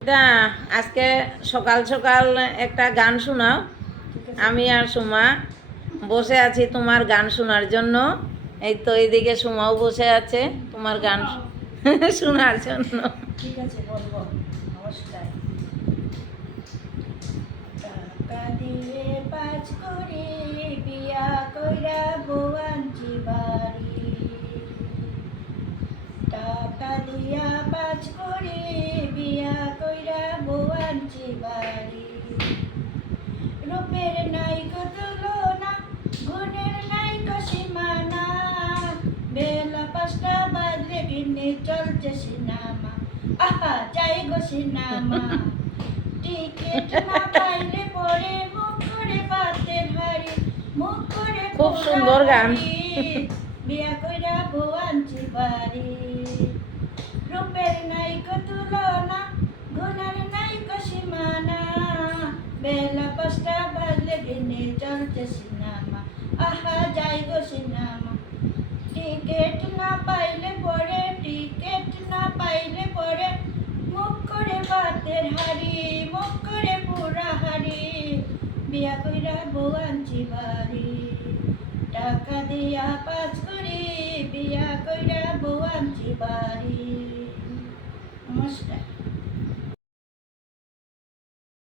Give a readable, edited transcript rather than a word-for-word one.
দা আজকে সকাল সকাল একটা গান শোনাও। আমি আর সুমা বসে আছি তোমার গান শোনার জন্য। এই তো এইদিকে সুমাও বসে আছে তোমার গান শোনার জন্য। ঠিক আছে, বলবো। নমস্কার। টাকা দিয়ে পাঁচ করে বিয়া কইরা বউয়ানছি বাড়ি। টাকা দিয়া পাঁচ করে বিয়া কইরা বউয়ানছি বাড়ি। রূপের নাই কো তুলনা, গুণের নাই কো সীমানা। বেলা 5টা বাজলে গিন্নি চলছে সিনেমা। আহা যাই গো সিনেমা। টিকিট না পাইলে পরে মুখ করে ভাতের হাড়ি, মুখ করে খুব সুন্দর গান। বিয়া কইরা বউ আনছি বাড়ি। রূপের নাই কো তুলনা, গুণের নাই কো সীমানা। বেলা 5টা বাজলে গিন্নি চলছে সিনেমা। আহা যাই গো সিনেমা। টিকিট না পাইলে পরে, টিকিট না পাইলে পরে মুখ করে ভাতের হাড়ি, মুখ করে পুরা হাড়ি। বিয়া কইরা বউ আনছি বাড়ি। টাকা দিয়া পাঁচ করি বিয়া কইরা বউ আনছি বাড়ি। নমস্কার।